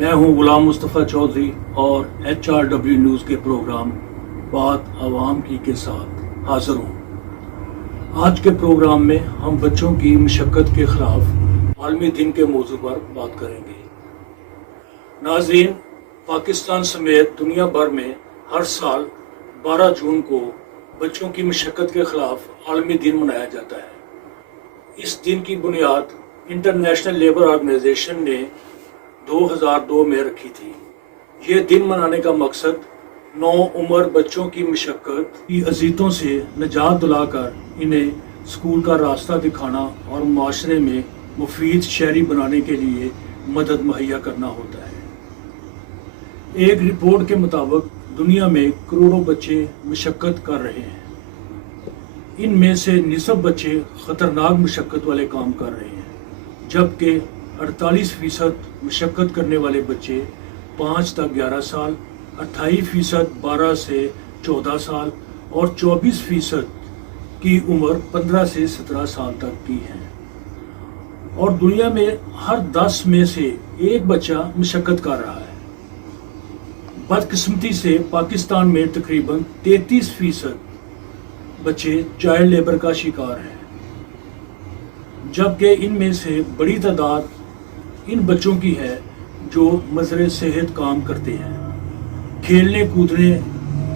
میں ہوں غلام مصطفیٰ چودھری اور HRW نیوز کے پروگرام بات عوام کی کے ساتھ حاضر ہوں۔ آج کے پروگرام میں ہم بچوں کی مشقت کے خلاف عالمی دن کے موضوع پر بات کریں گے۔ ناظرین، پاکستان سمیت دنیا بھر میں ہر سال 12 جون کو بچوں کی مشقت کے خلاف عالمی دن منایا جاتا ہے۔ اس دن کی بنیاد انٹرنیشنل لیبر آرگنائزیشن نے 2002 میں رکھی تھی۔ یہ دن منانے کا مقصد نوعمر بچوں کی مشقت کی اذیتوں سے نجات دلا کر انہیں اسکول کا راستہ دکھانا اور معاشرے میں مفید شہری بنانے کے لیے مدد مہیا کرنا ہوتا ہے۔ ایک رپورٹ کے مطابق دنیا میں کروڑوں بچے مشقت کر رہے ہیں۔ ان میں سے نصف بچے خطرناک مشقت والے کام کر رہے ہیں، جبکہ 48% مشقت کرنے والے بچے 5 تا 11 سال، 28% 12 سے 14 سال اور 24% کی عمر 15 سے 17 سال تک کی ہے۔ اور دنیا میں ہر 10 میں سے ایک بچہ مشقت کر رہا ہے۔ بدقسمتی سے پاکستان میں تقریباً 33% بچے چائلڈ لیبر کا شکار ہیں، جبکہ ان میں سے بڑی تعداد ان بچوں کی ہے جو مزرعہ صحت کام کرتے ہیں۔ کھیلنے کودنے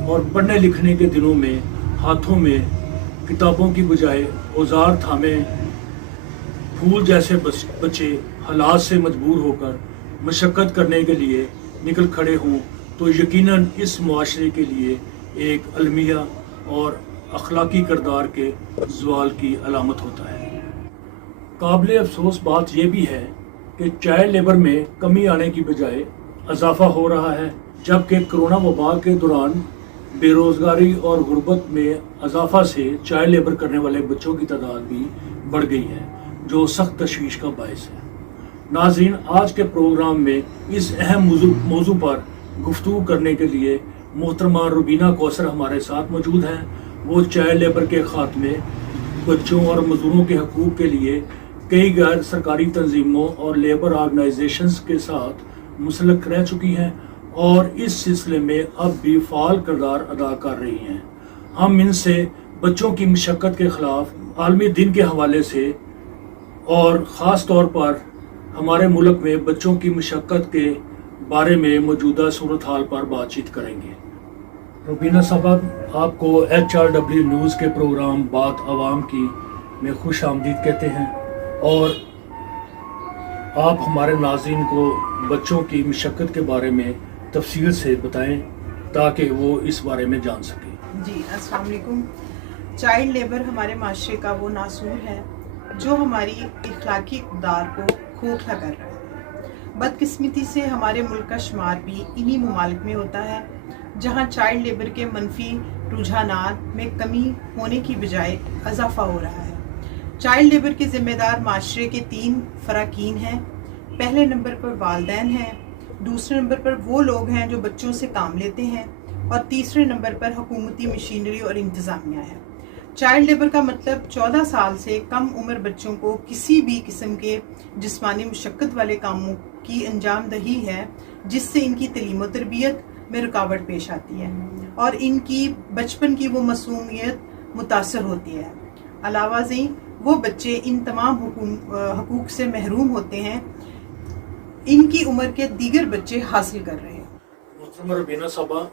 اور پڑھنے لکھنے کے دنوں میں ہاتھوں میں کتابوں کی بجائے اوزار تھامے پھول جیسے بچے حالات سے مجبور ہو کر مشقت کرنے کے لیے نکل کھڑے ہوں تو یقیناً اس معاشرے کے لیے ایک المیہ اور اخلاقی کردار کے زوال کی علامت ہوتا ہے۔ قابل افسوس بات یہ بھی ہے کہ چائلڈ لیبر میں کمی آنے کی بجائے اضافہ ہو رہا ہے، جبکہ کرونا وبا کے دوران بے روزگاری اور غربت میں اضافہ سے چائلڈ لیبر کرنے والے بچوں کی تعداد بھی بڑھ گئی ہے، جو سخت تشویش کا باعث ہے۔ ناظرین، آج کے پروگرام میں اس اہم موضوع پر گفتگو کرنے کے لیے محترمہ روبینہ کوثر ہمارے ساتھ موجود ہیں۔ وہ چائلڈ لیبر کے خاتمے، بچوں اور مزدوروں کے حقوق کے لیے کئی غیر سرکاری تنظیموں اور لیبر آرگنائزیشنز کے ساتھ منسلک رہ چکی ہیں اور اس سلسلے میں اب بھی فعال کردار ادا کر رہی ہیں۔ ہم ان سے بچوں کی مشقت کے خلاف عالمی دن کے حوالے سے اور خاص طور پر ہمارے ملک میں بچوں کی مشقت کے بارے میں موجودہ صورتحال پر بات چیت کریں گے۔ روبینہ صاحبہ، آپ کو HRW نیوز کے پروگرام بات عوام کی میں خوش آمدید کہتے ہیں، اور آپ ہمارے ناظرین کو بچوں کی مشقت کے بارے میں تفصیل سے بتائیں تاکہ وہ اس بارے میں جان سکیں۔ جی، السلام علیکم۔ چائلڈ لیبر ہمارے معاشرے کا وہ ناسور ہے جو ہماری اخلاقی اقدار کو کھوکھلا کر رہا ہے۔ بدقسمتی سے ہمارے ملک کا شمار بھی انہی ممالک میں ہوتا ہے جہاں چائلڈ لیبر کے منفی رجحانات میں کمی ہونے کی بجائے اضافہ ہو رہا ہے۔ چائلڈ لیبر کے ذمہ دار معاشرے کے 3 فراقین ہیں۔ پہلے نمبر پر والدین ہیں، دوسرے نمبر پر وہ لوگ ہیں جو بچوں سے کام لیتے ہیں، اور تیسرے نمبر پر حکومتی مشینری اور انتظامیہ ہے۔ چائلڈ لیبر کا مطلب 14 سال سے کم عمر بچوں کو کسی بھی قسم کے جسمانی مشقت والے کاموں کی انجام دہی ہے، جس سے ان کی تعلیم و تربیت میں رکاوٹ پیش آتی ہے اور ان کی بچپن کی وہ معصومیت متاثر ہوتی ہے۔ علاوہ ازیں وہ بچے ان تمام حقوق سے محروم ہوتے ہیں ان کی عمر کے دیگر بچے حاصل کر رہے ہیں۔ محترمہ روبینہ صاحبہ،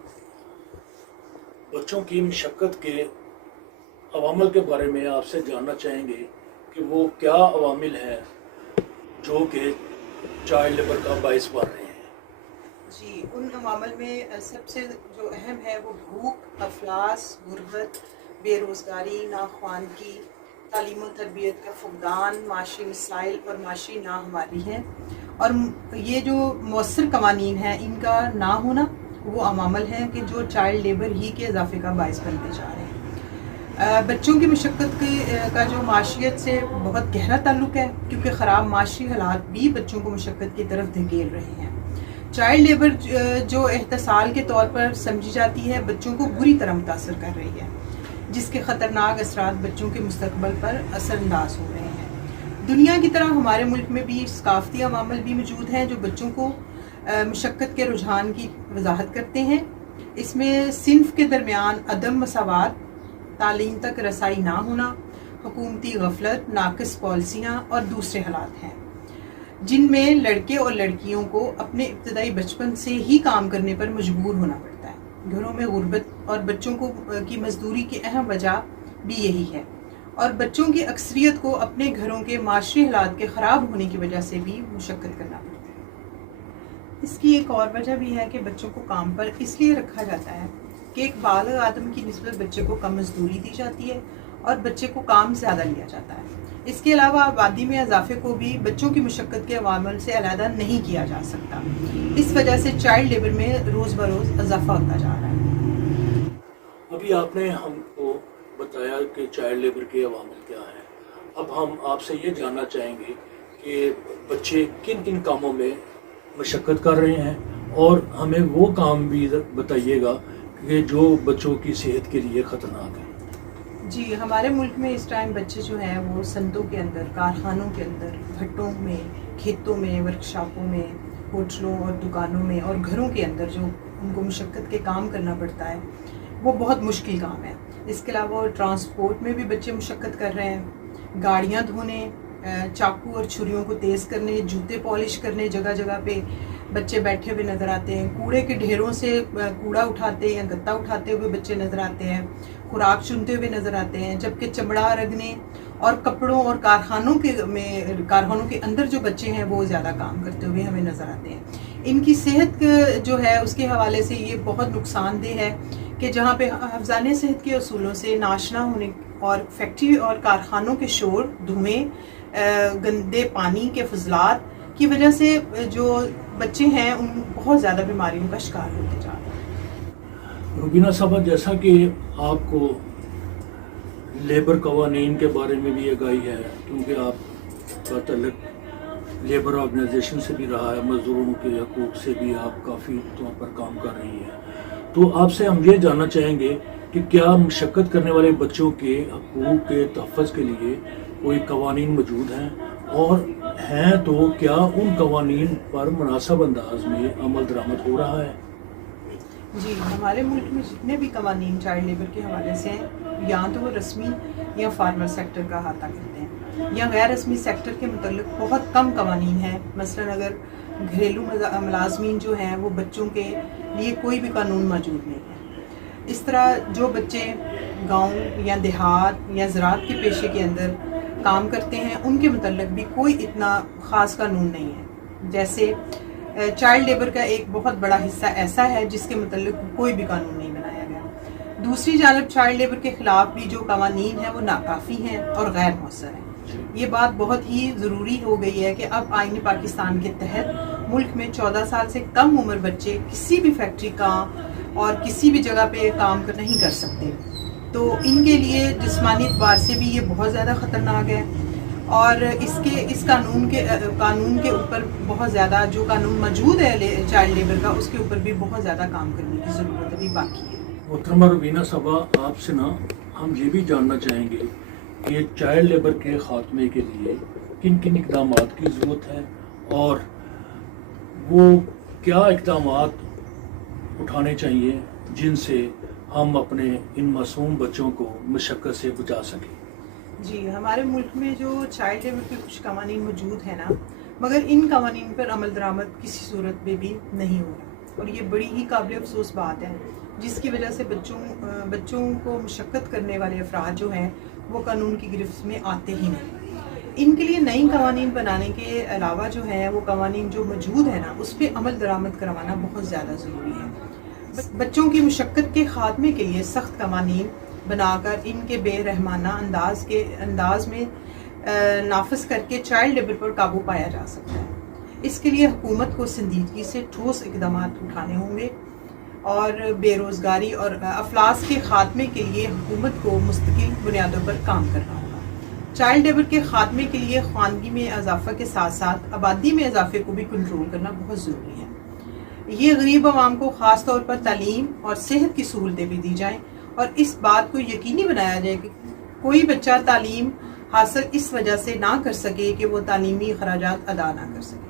بچوں کی مشقت کے عوامل کے بارے میں آپ سے جاننا چاہیں گے کہ وہ کیا عوامل ہیں جو کہ چائلڈ لیبر کا باعث بن رہے ہیں۔ جی، ان عوامل میں سب سے جو اہم ہے وہ بھوک، افلاس، غربت، بے روزگاری، ناخوانگی، تعلیم و تربیت کا فقدان، معاشی مسائل اور معاشی ناہمواری ہے، اور یہ جو مؤثر قوانین ہیں ان کا نہ ہونا وہ عوامل ہیں کہ جو چائلڈ لیبر ہی کے اضافے کا باعث بنتے جا رہے ہیں۔ بچوں کی مشقت کا جو معاشیت سے بہت گہرا تعلق ہے، کیونکہ خراب معاشی حالات بھی بچوں کو مشقت کی طرف دھکیل رہے ہیں۔ چائلڈ لیبر جو احتسال کے طور پر سمجھی جاتی ہے، بچوں کو بری طرح متاثر کر رہی ہے، جس کے خطرناک اثرات بچوں کے مستقبل پر اثر انداز ہو رہے ہیں۔ دنیا کی طرح ہمارے ملک میں بھی ثقافتی عوامل بھی موجود ہیں جو بچوں کو مشقت کے رجحان کی وضاحت کرتے ہیں۔ اس میں صنف کے درمیان عدم مساوات، تعلیم تک رسائی نہ ہونا، حکومتی غفلت، ناقص پالیسیاں اور دوسرے حالات ہیں جن میں لڑکے اور لڑکیوں کو اپنے ابتدائی بچپن سے ہی کام کرنے پر مجبور ہونا پڑتا ہے۔ گھروں میں غربت اور بچوں کی مزدوری کی اہم وجہ بھی یہی ہے، اور بچوں کی اکثریت کو اپنے گھروں کے معاشی حالات کے خراب ہونے کی وجہ سے بھی مشقت کرنا پڑتا ہے۔ اس کی ایک اور وجہ بھی ہے کہ بچوں کو کام پر اس لیے رکھا جاتا ہے کہ ایک بالغ آدم کی نسبت بچے کو کم مزدوری دی جاتی ہے اور بچے کو کام زیادہ لیا جاتا ہے۔ اس کے علاوہ آبادی میں اضافے کو بھی بچوں کی مشقت کے عوامل سے علیحدہ نہیں کیا جا سکتا۔ اس وجہ سے چائلڈ لیبر میں روز بروز اضافہ ہوتا جا رہا ہے۔ ابھی آپ نے ہم کو بتایا کہ چائلڈ لیبر کے عوامل کیا ہیں، اب ہم آپ سے یہ جاننا چاہیں گے کہ بچے کن کن کاموں میں مشقت کر رہے ہیں، اور ہمیں وہ کام بھی بتائیے گا کہ جو بچوں کی صحت کے لیے خطرناک ہے۔ جی، ہمارے ملک میں اس ٹائم بچے جو ہیں وہ صنعتوں کے اندر، کارخانوں کے اندر، بھٹوں میں، کھیتوں میں، ورکشاپوں میں، ہوٹلوں اور دکانوں میں اور گھروں کے اندر جو ان کو مشقت کے کام کرنا پڑتا ہے وہ بہت مشکل کام ہے۔ اس کے علاوہ ٹرانسپورٹ میں بھی بچے مشقت کر رہے ہیں، گاڑیاں دھونے، چاقو اور چھریوں کو تیز کرنے، جوتے پالش کرنے، جگہ جگہ پہ بچے بیٹھے ہوئے نظر آتے ہیں، کوڑے کے ڈھیروں سے کوڑا اٹھاتے یا گتا اٹھاتے ہوئے بچے نظر آتے ہیں، خوراک چنتے ہوئے نظر آتے ہیں، جبکہ چمڑا رگنے اور کپڑوں اور کارخانوں کے اندر جو بچے ہیں وہ زیادہ کام کرتے ہوئے ہمیں نظر آتے ہیں۔ ان کی صحت جو ہے اس کے حوالے سے یہ بہت نقصان دہ ہے کہ جہاں پہ حفظان صحت کے اصولوں سے ناشنا ہونے اور فیکٹری اور کارخانوں کے شور، دھوئیں، گندے پانی کے فضلات کی وجہ سے جو بچے ہیں ان بہت زیادہ بیماریوں کا شکار ہوتے جا رہے ہیں۔ روبینہ صاحبہ، جیسا کہ آپ کو لیبر قوانین کے بارے میں بھی آگاہی ہے، کیونکہ آپ کا تعلق لیبر آرگنائزیشن سے بھی رہا ہے، مزدوروں کے حقوق سے بھی آپ کافی طور پر کام کر رہی ہیں، تو آپ سے ہم یہ جاننا چاہیں گے کہ کیا مشقت کرنے والے بچوں کے حقوق کے تحفظ کے لیے کوئی قوانین موجود ہیں، اور ہیں تو کیا ان قوانین پر مناسب انداز میں عمل درآمد ہو رہا ہے؟ جی، ہمارے ملک میں جتنے بھی قوانین چائلڈ لیبر کے حوالے سے ہیں، یا تو وہ رسمی یا فارمل سیکٹر کا احاطہ کرتے ہیں، یا غیر رسمی سیکٹر کے متعلق بہت کم قوانین ہیں۔ مثلا اگر گھریلو ملازمین جو ہیں وہ بچوں کے لیے کوئی بھی قانون موجود نہیں ہے۔ اس طرح جو بچے گاؤں یا دیہات یا زراعت کے پیشے کے اندر کام کرتے ہیں ان کے متعلق بھی کوئی اتنا خاص قانون نہیں ہے۔ جیسے چائلڈ لیبر کا ایک بہت بڑا حصہ ایسا ہے جس کے متعلق کوئی بھی قانون نہیں بنایا گیا۔ دوسری جانب چائلڈ لیبر کے خلاف بھی جو قوانین ہیں وہ ناکافی ہیں اور غیر مؤثر ہیں۔ یہ بات بہت ہی ضروری ہو گئی ہے کہ اب آئین پاکستان کے تحت ملک میں 14 سال سے کم عمر بچے کسی بھی فیکٹری کا اور کسی بھی جگہ پہ کام نہیں کر سکتے، تو ان کے لیے جسمانی اعتبار سے بھی یہ بہت زیادہ خطرناک ہے، اور اس قانون کے اوپر بہت زیادہ جو قانون موجود ہے چائلڈ لیبر کا اس کے اوپر بھی بہت زیادہ کام کرنے کی ضرورت ابھی باقی ہے۔ محترمہ روبینہ صاحبہ، آپ سے ہم یہ بھی جاننا چاہیں گے کہ چائلڈ لیبر کے خاتمے کے لیے کن کن اقدامات کی ضرورت ہے، اور وہ کیا اقدامات اٹھانے چاہیے جن سے ہم اپنے ان معصوم بچوں کو مشقت سے بچا سکیں۔ جی، ہمارے ملک میں جو چائلڈ لیبر کے کچھ قوانین موجود ہیں نا، مگر ان قوانین پر عمل درآمد کسی صورت میں بھی نہیں ہو رہا، اور یہ بڑی ہی قابل افسوس بات ہے جس کی وجہ سے بچوں کو مشقت کرنے والے افراد جو ہیں وہ قانون کی گرفت میں آتے ہی نہیں۔ ان کے لیے نئی قوانین بنانے کے علاوہ جو ہے وہ قوانین جو موجود ہیں نا اس پہ عمل درآمد کروانا بہت زیادہ ضروری ہے۔ بچوں کی مشقت کے خاتمے کے لیے سخت قوانین بنا کر ان کے بے رحمانہ انداز میں نافذ کر کے چائلڈ لیبر پر قابو پایا جا سکتا ہے۔ اس کے لیے حکومت کو سنجیدگی سے ٹھوس اقدامات اٹھانے ہوں گے، اور بے روزگاری اور افلاس کے خاتمے کے لیے حکومت کو مستقل بنیادوں پر کام کرنا ہوگا۔ چائلڈ لیبر کے خاتمے کے لیے خواندگی میں اضافہ کے ساتھ ساتھ آبادی میں اضافے کو بھی کنٹرول کرنا بہت ضروری ہے۔ یہ غریب عوام کو خاص طور پر تعلیم اور صحت کی سہولتیں بھی دی جائیں، اور اس بات کو یقینی بنایا جائے کہ کوئی بچہ تعلیم حاصل اس وجہ سے نہ کر سکے کہ وہ تعلیمی اخراجات ادا نہ کر سکے۔